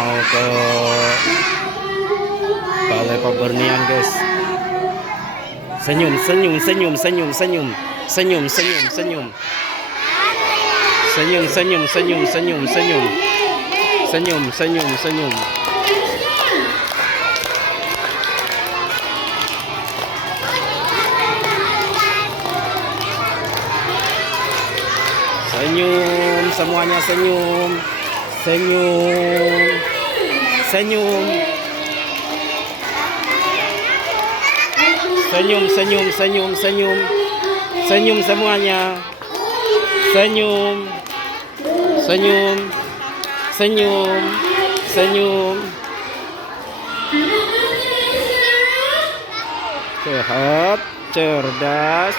mau ke Balai Pabernian, guys. Senyum, senyum, senyum, senyum, senyum, senyum, senyum, senyum, senyum, senyum, senyum, senyum, senyum, senyum, senyum, senyum. Senyum, semuanya senyum, senyum, senyum, senyum, senyum, senyum, senyum, senyum semuanya, senyum, senyum, senyum, senyum, sehat, cerdas,